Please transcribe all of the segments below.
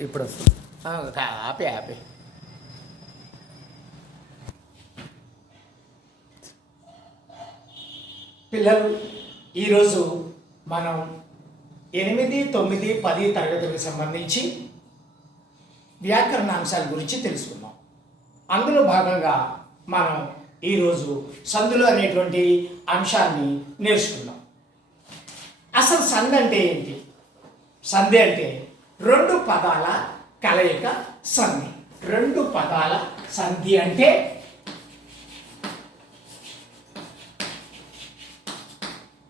ఇప్పుడు వస్తుంది. ఆపే ఆపే. పిల్లలు, ఈరోజు మనం 8, 9, 10 తరగతులకు సంబంధించి వ్యాకరణాంశాల గురించి తెలుసుకుందాం. అందులో భాగంగా మనం ఈరోజు సందులు అనేటువంటి అంశాన్ని నేర్చుకుందాం. అసలు సంధి అంటే ఏంటి? సంధి అంటే రెండు పదాల కలయిక సంధి. రెండు పదాల సంధి అంటే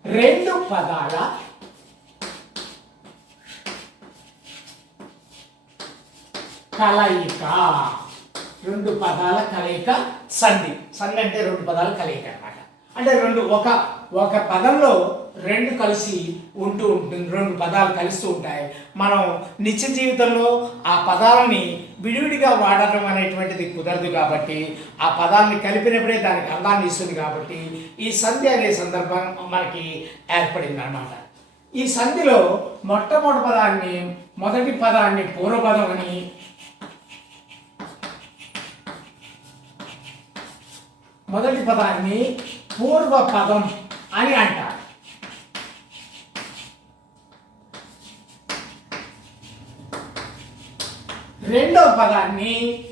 రెండు పదాల కలయిక. రెండు పదాల కలయిక సంధి. సంధి అంటే రెండు పదాల కలయిక అన్నమాట. అంటే ఒక పదంలో రెండు కలిసి ఉంటూ ఉంటుంది. రెండు పదాలు కలుస్తూ ఉంటాయి. మనం నిత్య జీవితంలో ఆ పదాలని విడివిడిగా వాడటం అనేటువంటిది కుదరదు కాబట్టి ఆ పదాన్ని కలిపినప్పుడే దానికి అర్థాన్ని ఇస్తుంది. కాబట్టి ఈ సంధి అనే సందర్భం మనకి ఏర్పడింది అన్నమాట. ఈ సంధిలో మొదటి పదాన్ని పూర్వపదం అని, మొదటి పదాన్ని పూర్వపదం అని అంటారు. రెండవ పదాన్ని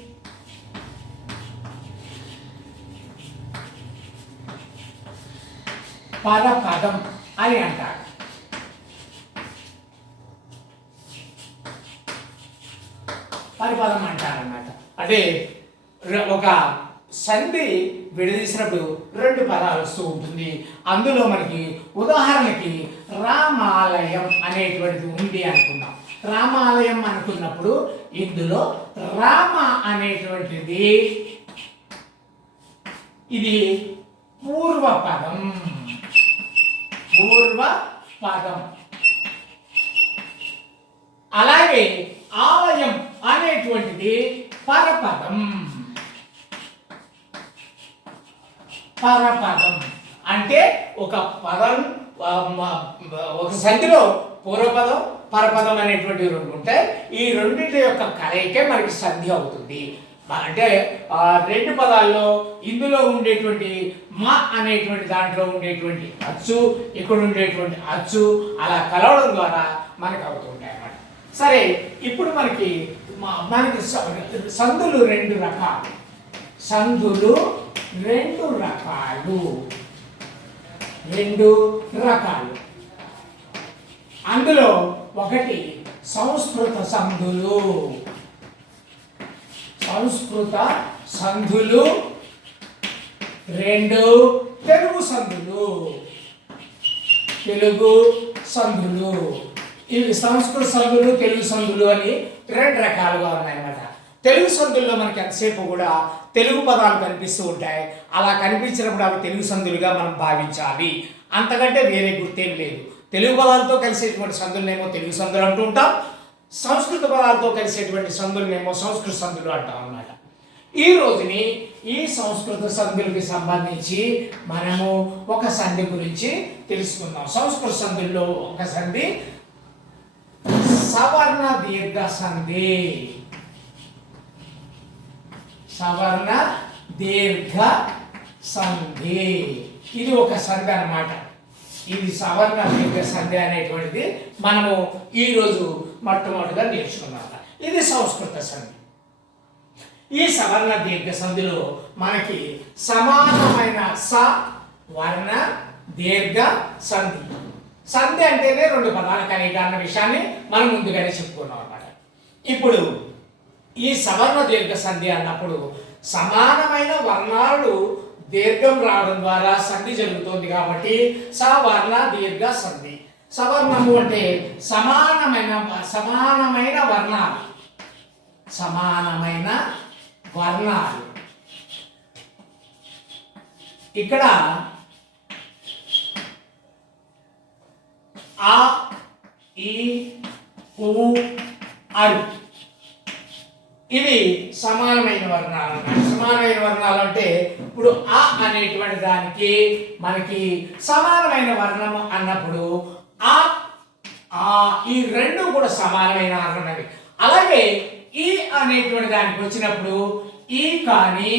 పరపదం అని అంటారు. పరిపదం అంటారన్నమాట. అంటే ఒక సంధి విడదీసినప్పుడు రెండు పదాలు వస్తూ ఉంటుంది. అందులో మనకి ఉదాహరణకి రామాలయం అనేటువంటిది ఉంది అనుకుందాం. రామాలయం అనుకున్నప్పుడు ఇందులో రామ అనేటువంటిది ఇది పూర్వపదం. అలాగే ఆలయం అనేటువంటిది పరపదం. అంటే ఒక పదం, ఒక సంధిలో పూర్వపదం పరపదం అనేటువంటి రెండు ఉంటాయి. ఈ రెండింటి యొక్క కలయికే మనకి సంధి అవుతుంది. అంటే రెండు పదాల్లో ఇందులో ఉండేటువంటి మా అనేటువంటి దాంట్లో ఉండేటువంటి అచ్చు, ఇక్కడ ఉండేటువంటి అచ్చు అలా కలవడం ద్వారా మనకు అవుతుంటాయి అన్నమాట. సరే, ఇప్పుడు మనకి సందులు రెండు రకాలు. సందులు రెండు రకాలు. అందులో ఒకటి సంస్కృత సంధులు. రెండు తెలుగు సంధులు. ఇవి సంస్కృత సంధులు, తెలుగు సంధులు అని రెండు రకాలుగా ఉన్నాయన్నమాట. తెలుగు సంధుల్లో మనకి ఎంతసేపు కూడా తెలుగు పదాలు కనిపిస్తూ ఉంటాయి. అలా కనిపించినప్పుడు అవి తెలుగు సంధులుగా మనం భావించాలి. అంతకంటే వేరే గుర్తేం లేదు. తెలుగు పదాలతో కలిసేటువంటి సంధులనేమో తెలుగు సంధులు అంటూ ఉంటాం. సంస్కృత పదాలతో కలిసేటువంటి సంధులనేమో సంస్కృత సంధులు అంటాం అన్నమాట. ఈ రోజుని ఈ సంస్కృత సంధులకి సంబంధించి మనము ఒక సంధి గురించి తెలుసుకుందాం. సంస్కృత సంధుల్లో ఒక సంధి సవర్ణ దీర్ఘ సంధి. ఇది ఒక సంధి అన్నమాట. ఇది సవర్ణ దీర్ఘ సంధి అనేటువంటిది మనము ఈరోజు మొట్టమొదటిగా నేర్చుకున్నాం. ఇది సంస్కృత సంధి. ఈ సవర్ణ దీర్ఘ సంధిలో మనకి సమానమైన వర్ణ దీర్ఘ సంధి. సంధి అంటేనే రెండు పదాల కలయిక అన్న విషయాన్ని మనం ముందుగానే చెప్పుకున్నాం అన్నమాట. ఇప్పుడు ఈ సవర్ణ దీర్ఘ సంధి అన్నప్పుడు సమానమైన వర్ణాలు దీర్ఘం రావడం ద్వారా సంధి జరుగుతుంది కాబట్టి సవర్ణ దీర్ఘ సంధి. సవర్ణము అంటే సమానమైన వర్ణాలు. ఇక్కడ ఆ, ఈ, ఊ, అరు ఇవి సమానమైన వర్ణాలు అన్నమాట. సమానమైన వర్ణాలు అంటే ఇప్పుడు ఆ అనేటువంటి దానికి మనకి సమానమైన వర్ణము అన్నప్పుడు ఆ ఈ రెండు కూడా సమానమైన వర్ణమే. అలాగే ఈ అనేటువంటి దానికి వచ్చినప్పుడు ఈ కానీ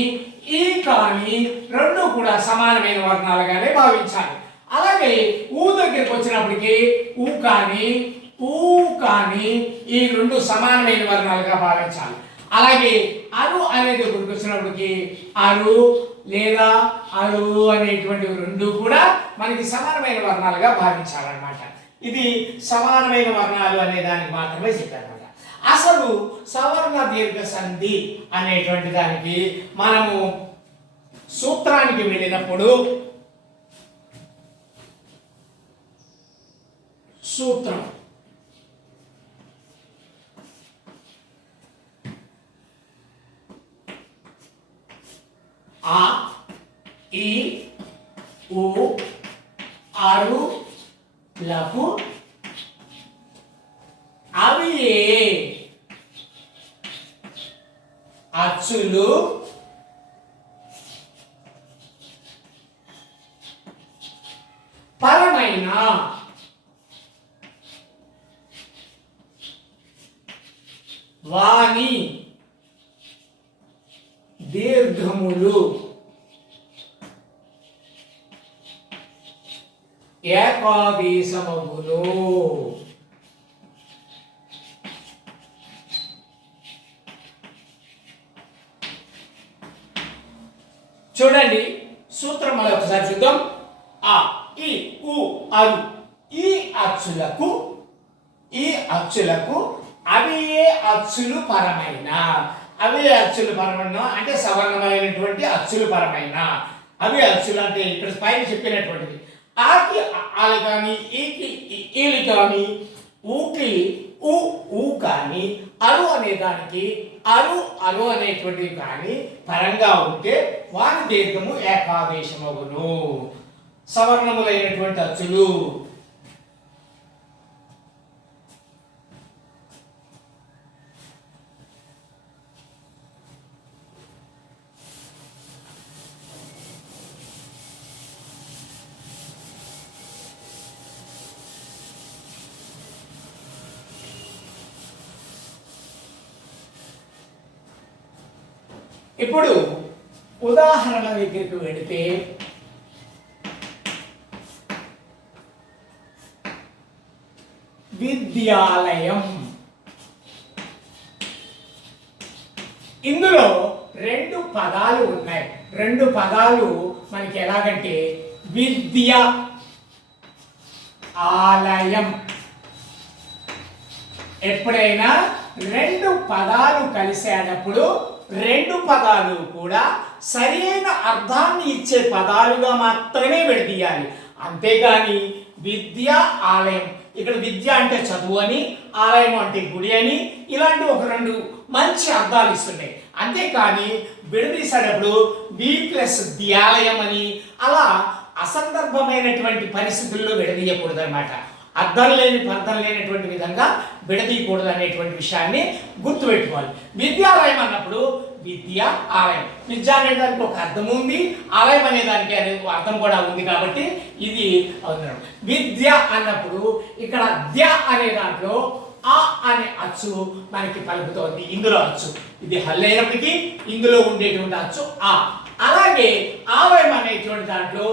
ఈ కానీ రెండు కూడా సమానమైన వర్ణాలుగానే భావించాలి. అలాగే ఊ దగ్గరికి వచ్చినప్పటికీ ఊ కానీ ఈ రెండు సమానమైన వర్ణాలుగా భావించాలి. అలాగే అరు అనేది దగ్గరికి వచ్చినప్పటికీ అరు లేదా అరు అనేటువంటి రెండు కూడా మనకి సమానమైన వర్ణాలుగా భావించాలన్నమాట. ఇది సమానమైన వర్ణాలు అనే దానికి మాత్రమే చెప్పారన్నమాట. అసలు సవర్ణ దీర్ఘ సంధి అనేటువంటి దానికి మనము సూత్రానికి వెళ్ళినప్పుడు సూత్రం ఆ ఈ ఊ ఆరు లకు అవి అచ్చులు పరమైన వాని దీర్ఘములు ఏకాదేశమగును. చూడండి సూత్రం మళ్ళీ ఒకసారి చూద్దాం. ఆ ఈ ఊ అరు ఈ అచ్చులకు అవి అచ్చులు పరమైన అంటే సవర్ణమైనటువంటి అచ్చులు పరమైన అవి అచ్చులు అంటే ఇక్కడ పైన చెప్పినటువంటిది. ఆకి ఆలు కానీ ఈకి ఈలు కానీ ఊకి ఊ కానీ అరు అనే దానికి అరు అనేటువంటిది కానీ పరంగా ఉంటే వాని దీర్ఘము ఏకాదేశమగును. సవర్ణములైనటువంటి అచ్చులు ఇప్పుడు ఉదాహరణ దగ్గరికి వెళితే విద్యాలయం. ఇందులో రెండు పదాలు ఉన్నాయి. రెండు పదాలు మనకి ఎలాగంటే విద్య ఆలయం. ఎప్పుడైనా రెండు పదాలు కలిసేటప్పుడు రెండు పదాలు కూడా సరైన అర్థాన్ని ఇచ్చే పదాలుగా మాత్రమే విడదీయాలి. అంతేగాని విద్య ఆలయం, ఇక్కడ విద్య అంటే చదువు అని, ఆలయం అంటే గుడి అని, ఇలాంటి ఒక రెండు మంచి అర్థాలు ఇస్తున్నాయి. అంతేకాని విడదీసేటప్పుడు వి ప్లస్ ద్యాలయం అని అలా అసందర్భమైనటువంటి పరిస్థితుల్లో విడదీయకూడదు అనమాట. అర్థం లేనటువంటి విధంగా విడదీయకూడదు అనేటువంటి విషయాన్ని గుర్తుపెట్టుకోవాలి. విద్యాలయం అన్నప్పుడు విద్య ఆలయం, విద్య అనే దానికి ఒక అర్థం ఉంది, ఆలయం అనే దానికి అర్థం కూడా ఉంది. కాబట్టి ఇది అవుతున్నాం. విద్య అన్నప్పుడు ఇక్కడ ద్య అనే దాంట్లో ఆ అనే అచ్చు మనకి పలుకుతోంది. ఇందులో అచ్చు ఇది హల్లైనప్పటికీ ఇందులో ఉండేటువంటి అచ్చు ఆ. అలాగే ఆలయం అనేటువంటి దాంట్లో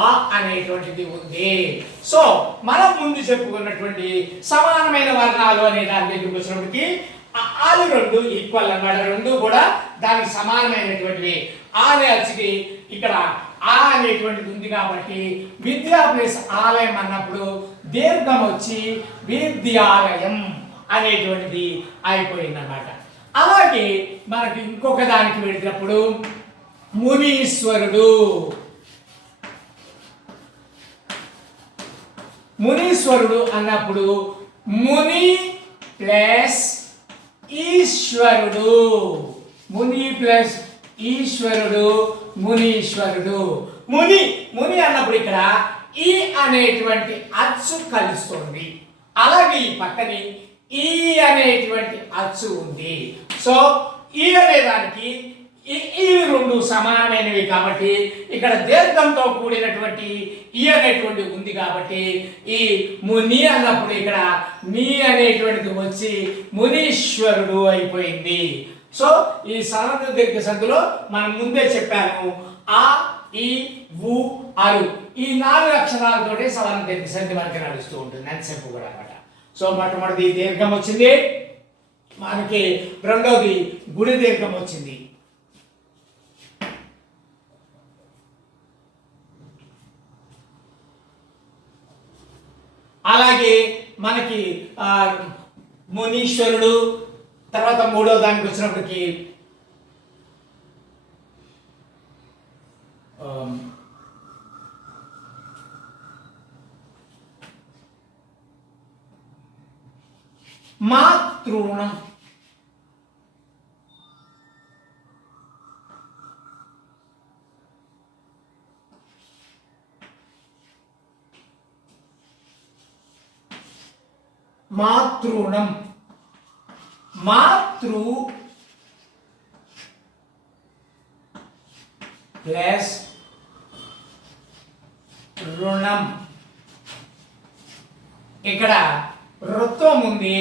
ఆ అనేటువంటిది ఉంది. సో మనం ముందు చెప్పుకున్నటువంటి సమానమైన వర్ణాలు అనే దాని దగ్గరికి వచ్చినప్పటికీ ఆలు రెండు ఈక్వల్ అన్నమాట. రెండు కూడా దానికి సమానమైనటువంటివి. ఆ అనే అచ్చుకి ఇక్కడ ఆ అనేటువంటిది ఉంది కాబట్టి విద్యా ప్లస్ ఆలయం అన్నప్పుడు దీర్ఘం వచ్చి విద్యాలయం అనేటువంటిది అయిపోయింది అన్నమాట. అలాగే మనకి ఇంకొక దానికి వెళ్ళినప్పుడు మునీశ్వరుడు. మునీశ్వరుడు అన్నప్పుడు ముని ప్లస్ ఈశ్వరుడు. ముని ప్లస్ ఈశ్వరుడు మునీశ్వరుడు. ముని అన్నప్పుడు ఇక్కడ ఈ అనేటువంటి అచ్చు కలుస్తుంది. అలాగే ఈ పక్కని ఈ అనేటువంటి అచ్చు ఉంది. సో ఈ అనే దానికి ఈ రెండు సమానమైనవి కాబట్టి ఇక్కడ దీర్ఘంతో కూడినటువంటి ఈ అనేటువంటి ఉంది కాబట్టి ఈ ముని అన్నప్పుడు ఇక్కడ నీ అనేటువంటిది వచ్చి మునీశ్వరుడు అయిపోయింది. సో ఈ సవర్ణ దీర్ఘ సంధిలో మనం ముందే చెప్పాను ఆ ఈ ఊ అరు ఈ 4 అక్షరాలతోటి సవర్ణ దీర్ఘ సంధి మనకి నడుస్తూ ఉంటుంది అంతసేపు కూడా అనమాట. సో మొట్టమొదటి దీర్ఘం వచ్చింది మనకి, రెండోది గుడి దీర్ఘం వచ్చింది. అలాగే మనకి మునీశ్వరుడు, తర్వాత మూడో దానికి వచ్చినప్పటికి మాతృణం. మాతృణం మాతృ ప్లస్ రుణం. ఇక్కడ రుత్వం ఉంది,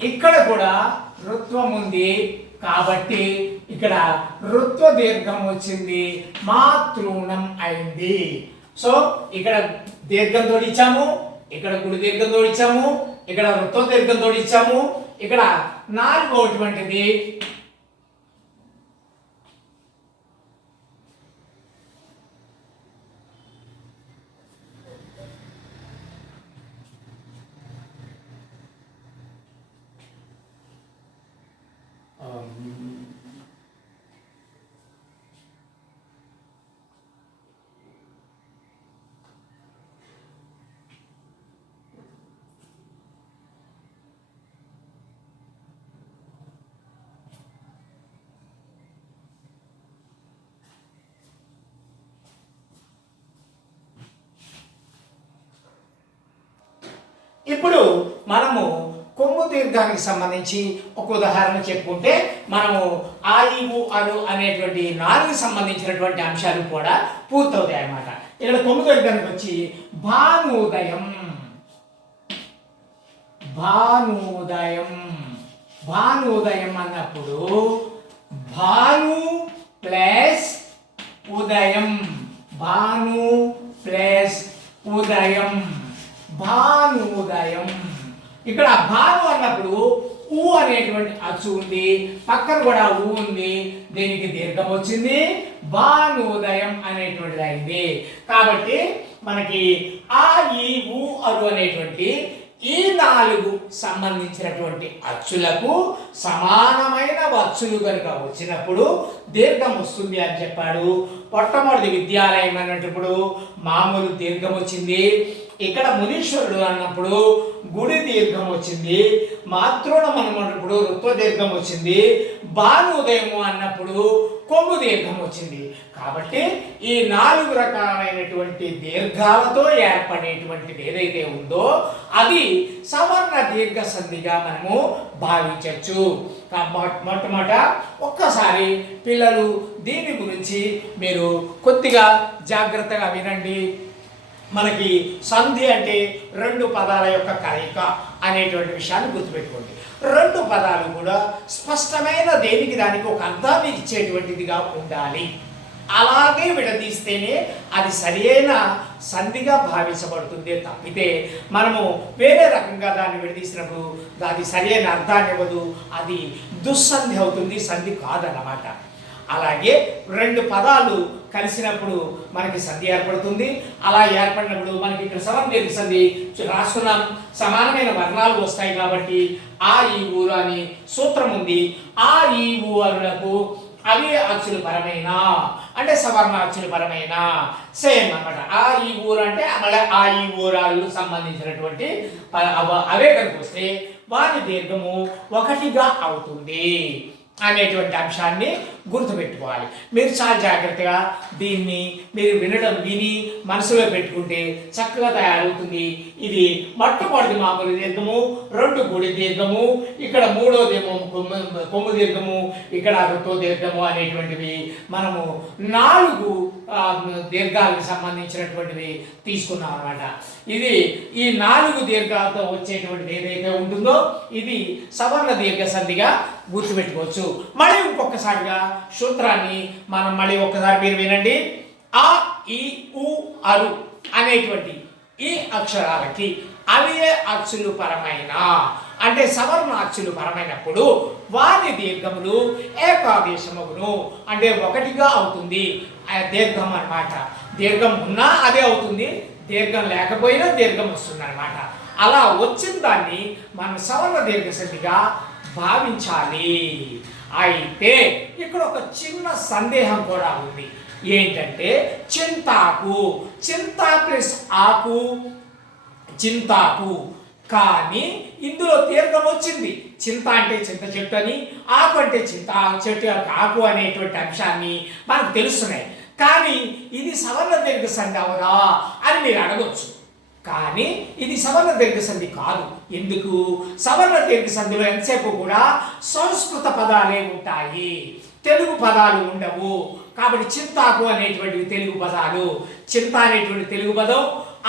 ఇక్కడ కూడా రుత్వం ఉంది కాబట్టి ఇక్కడ రుత్వ దీర్ఘం వచ్చింది, మాతృణం అయింది. సో ఇక్కడ దీర్ఘం తోడిచ్చాము, ఇక్కడ గుడి దీర్ఘం తోడిచ్చాము, ఇక్కడ రుత్వ దీర్ఘం తోడిచ్చాము, ఇక్కడ నాలుగోటువంటిది ఇప్పుడు మనము కొమ్ము దీర్ఘానికి సంబంధించి ఒక ఉదాహరణ చెప్పుకుంటే మనము ఆ ఈ ఊ అరు అనేటువంటి 4 సంబంధించినటువంటి అంశాలు కూడా పూర్తవుతాయి అన్నమాట. ఇక్కడ కొమ్ము దీర్ఘానికి వచ్చి భానుదయం. భానుదయం భానుదయం అన్నప్పుడు భాను ప్లస్ ఉదయం, భాను ప్లస్ ఉదయం, భానుదయం. ఇక్కడ భాను అన్నప్పుడు ఊ అనేటువంటి అచ్చు ఉంది, పక్కన కూడా ఊ ఉంది, దీనికి దీర్ఘం వచ్చింది, భానుదయం అనేటువంటిది అయింది. కాబట్టి మనకి ఆ ఈ ఊ అరు అనేటువంటి ఈ 4 సంబంధించినటువంటి అచ్చులకు సమానమైన అచ్చులు కనుక వచ్చినప్పుడు దీర్ఘం వస్తుంది అని చెప్పాడు. మొట్టమొదటి విద్యాలయం అన్నప్పుడు మామూలు దీర్ఘం వచ్చింది, ఇక్కడ మునీశ్వరుడు అన్నప్పుడు గుడి దీర్ఘం వచ్చింది, మాతృణం అన్నప్పుడు రుత్వ దీర్ఘం వచ్చింది, భానుదయము అన్నప్పుడు కొమ్ము దీర్ఘం వచ్చింది. కాబట్టి ఈ 4 రకాలైనటువంటి దీర్ఘాలతో ఏర్పడేటువంటిది ఏదైతే ఉందో అది సవర్ణ దీర్ఘ సంధిగా మనము భావించవచ్చు. మొట్టమొదట ఒక్కసారి పిల్లలు దీని గురించి మీరు కొద్దిగా జాగ్రత్తగా వినండి. మనకి సంధి అంటే 2 పదాల యొక్క కలయిక అనేటువంటి విషయాన్ని గుర్తుపెట్టుకోండి. 2 పదాలు కూడా స్పష్టమైన దేనికి దానికి ఒక అర్థాన్ని ఇచ్చేటువంటిదిగా ఉండాలి. అలాగే విడదీస్తేనే అది సరైన సంధిగా భావించబడుతుంది. తప్పితే మనము వేరే రకంగా దాన్ని విడదీసినప్పుడు అది సరైన అర్థాన్ని ఇవ్వదు, అది దుస్సంధి అవుతుంది, సంధి కాదన్నమాట. అలాగే 2 పదాలు కలిసినప్పుడు మనకి సంధి ఏర్పడుతుంది. అలా ఏర్పడినప్పుడు మనకి ఇక్కడ సవర్ణ దీర్ఘ సంధి రాసుకున్నాం, సమానమైన వర్ణాలు వస్తాయి కాబట్టి ఆ ఈ ఊరు అని సూత్రం ఉంది. ఆ ఈ ఊరులకు అవే అచ్చులు పరమైన అంటే సవర్ణ అచ్చులు పరమైన సేమ్ అన్నమాట. ఆ ఈ ఊరు అంటే మళ్ళీ ఆ ఈ ఊరాలు సంబంధించినటువంటి అవే కనుక వస్తే వారి దీర్ఘము 1గా అవుతుంది. అనేటువంటి అంశాన్ని గుర్తుపెట్టుకోవాలి. మీరు చాలా జాగ్రత్తగా దీన్ని మీరు విని మనసులో పెట్టుకుంటే చక్కగా తయారవుతుంది. ఇది మొట్టమొదటి మామూలు దీర్ఘము, 2 గుడి దీర్ఘము, ఇక్కడ 3వదేమో కొమ్ము దీర్ఘము, ఇక్కడ ఋతో దీర్ఘము అనేటువంటివి మనము 4 దీర్ఘాలకు సంబంధించినటువంటివి తీసుకున్నాం అన్నమాట. ఇది ఈ 4 దీర్ఘాలతో వచ్చేటువంటిది ఏదైతే ఉంటుందో ఇది సవర్ణ దీర్ఘ సంధిగా గుర్తుపెట్టుకోవచ్చు. మళ్ళీ ఇంకొకసారిగా సూత్రాన్ని మనం మళ్ళీ ఒక్కసారి మీరు వినండి. ఆ, ఈ, ఉ, అరు అనేటువంటి ఈ అక్షరాలకి అవే అచ్చులు పరమైన అంటే సవర్ణ అచ్చులు పరమైనప్పుడు వారి దీర్ఘములు ఏకాదేశమగును అంటే ఒకటిగా అవుతుంది. దీర్ఘం అన్నమాట. దీర్ఘం ఉన్నా అదే అవుతుంది, దీర్ఘం లేకపోయినా దీర్ఘం వస్తుంది అనమాట. అలా వచ్చిన దాన్ని మనం సవర్ణ దీర్ఘ సంధిగా భావించాలి. అయితే ఇక్కడ ఒక చిన్న సందేహం కూడా ఉంది. ఏంటంటే చింతాకు, చింతా ప్లస్ ఆకు చింతాకు, కానీ ఇందులో దీర్ఘం వచ్చింది. చింత అంటే చింత చెట్టు అని, ఆకు అంటే చింత చెట్టు యొక్క ఆకు అనేటువంటి అంశాన్ని మనకు తెలుస్తున్నాయి. కానీ ఇది సవర్ణ దీర్ఘ సంధి అవదా అని మీరు అడగొచ్చు. కానీ ఇది సవర్ణ దీర్ఘ సంధి కాదు. ఎందుకు? సవర్ణ దీర్ఘ సంధిలో ఎంతసేపు కూడా సంస్కృత పదాలే ఉంటాయి, తెలుగు పదాలు ఉండవు. కాబట్టి చింతాకు అనేటువంటివి తెలుగు పదాలు, చింత అనేటువంటి తెలుగు పదం,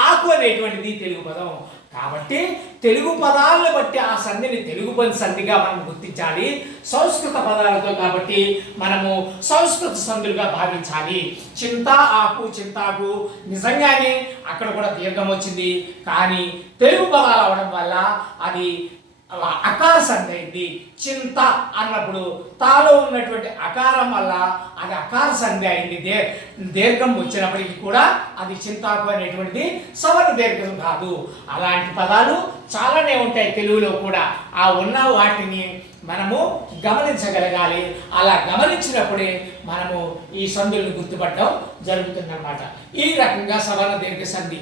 ఆకు అనేటువంటిది తెలుగు పదం. కాబట్టి తెలుగు పదాలను బట్టి ఆ సంధిని తెలుగు సంధిగా మనం గుర్తించాలి. సంస్కృత పదాలతో కాబట్టి మనము సంస్కృత సంధులుగా భావించాలి. చింత, ఆకు, చింతాకు నిజంగానే అక్కడ కూడా దీర్ఘం వచ్చింది, కానీ తెలుగు పదాలు అవడం వల్ల అది అకార సంధి అయింది. చింత అన్నప్పుడు తాలో ఉన్నటువంటి అకారం వల్ల అది అకార సంధి అయింది. దీర్ఘం వచ్చినప్పటికీ కూడా అది చింతాకు అనేటువంటిది సవర్ణ దీర్ఘం కాదు. అలాంటి పదాలు చాలానే ఉంటాయి తెలుగులో కూడా. ఆ ఉన్న వాటిని మనము గమనించగలగాలి. అలా గమనించినప్పుడే మనము ఈ సంధులను గుర్తుపట్టడం జరుగుతుందన్నమాట. ఈ రకంగా సవర్ణ దీర్ఘ సంధి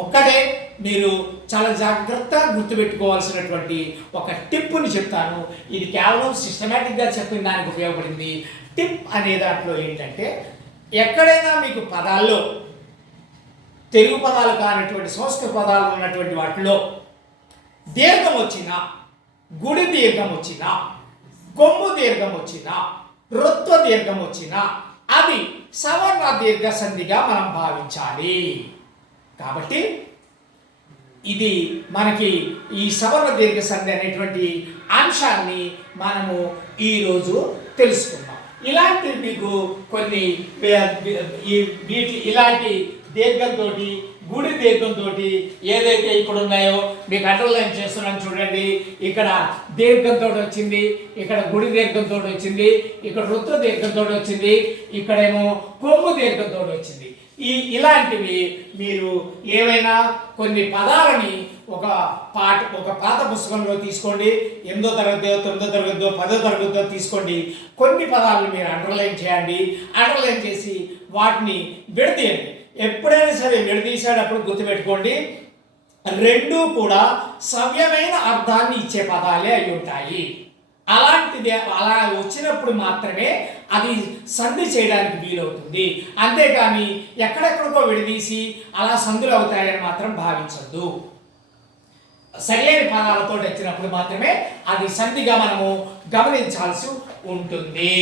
ఒక్కటే మీరు చాలా జాగ్రత్తగా గుర్తుపెట్టుకోవాల్సినటువంటి ఒక టిప్పుని చెప్తాను. ఇది కేవలం సిస్టమేటిక్గా చెప్పిన దానికి ఉపయోగపడింది. టిప్ అనే దాంట్లో ఏంటంటే ఎక్కడైనా మీకు పదాల్లో తెలుగు పదాలు కానటువంటి సంస్కృత పదాలు ఉన్నటువంటి వాటిలో దీర్ఘం వచ్చినా, గుడి దీర్ఘం వచ్చినా, కొమ్ము దీర్ఘం వచ్చినా, రుత్వ దీర్ఘం వచ్చినా అది సవర్ణ దీర్ఘ సంధిగా మనం భావించాలి. కాబట్టి ఇది మనకి ఈ సవర్ణ దీర్ఘ సంధి అనేటువంటి అంశాన్ని మనము ఈరోజు తెలుసుకుందాం. ఇలాంటి మీకు కొన్ని ఇలాంటి దీర్ఘంతో, గుడి దీర్ఘంతో ఏదైతే ఇక్కడ ఉన్నాయో మీకు అండర్లైన్ చేస్తున్నాను చూడండి. ఇక్కడ దీర్ఘంతో వచ్చింది, ఇక్కడ గుడి దీర్ఘంతో వచ్చింది, ఇక్కడ రుత్వ దీర్ఘంతో వచ్చింది, ఇక్కడేమో కొమ్ము దీర్ఘంతో వచ్చింది. ఇలాంటివి మీరు ఏవైనా కొన్ని పదాలని ఒక పాత పుస్తకంలో తీసుకోండి. 8వ తరగతి, 9వ తరగతి, 10వ తరగతిలో తీసుకోండి. కొన్ని పదాలను మీరు అండర్లైన్ చేయండి. అండర్లైన్ చేసి వాటిని విడదీయండి. ఎప్పుడైనా సరే విడదీసేటప్పుడు గుర్తుపెట్టుకోండి, రెండూ కూడా సవ్యమైన అర్థాన్ని ఇచ్చే పదాలే అయి ఉంటాయి. అలాంటిది అలా వచ్చినప్పుడు మాత్రమే అది సంధి చేయడానికి వీలవుతుంది. అంతేకాని ఎక్కడెక్కడికో విడదీసి అలా సంధులు అవుతాయని మాత్రం భావించద్దు. సరైన పదాలతో వచ్చినప్పుడు మాత్రమే అది సంధిగా మనము గమనించాల్సి ఉంటుంది.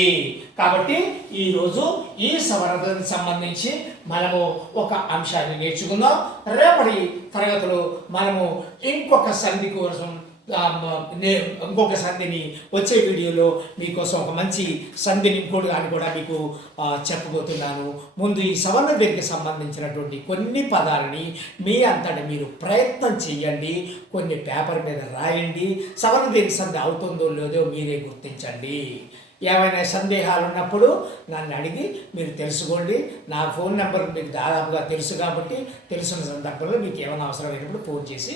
కాబట్టి ఈరోజు ఈ సవర్ణతకు సంబంధించి మనము ఒక అంశాన్ని నేర్చుకుందాం. రేపటి తరగతిలో మనము ఇంకొక సంధి కోసం ఇంకొక సంధిని వచ్చే వీడియోలో మీకోసం ఒక మంచి సంధిని ఇంకోటి అని కూడా మీకు చెప్పబోతున్నాను. ముందు ఈ సవర్ణ దీర్ఘకి సంబంధించినటువంటి కొన్ని పదాలని మీ అంతటా మీరు ప్రయత్నం చేయండి, కొన్ని పేపర్ మీద రాయండి. సవర్ణ దీర్ఘ సంధి అవుతుందో లేదో మీరే గుర్తించండి. ఏమైనా సందేహాలు ఉన్నప్పుడు నన్ను అడిగి మీరు తెలుసుకోండి. నా ఫోన్ నెంబర్ మీకు దాదాపుగా తెలుసు కాబట్టి తెలిసిన సందర్భంలో మీకు ఏమైనా అవసరమైనప్పుడు ఫోన్ చేసి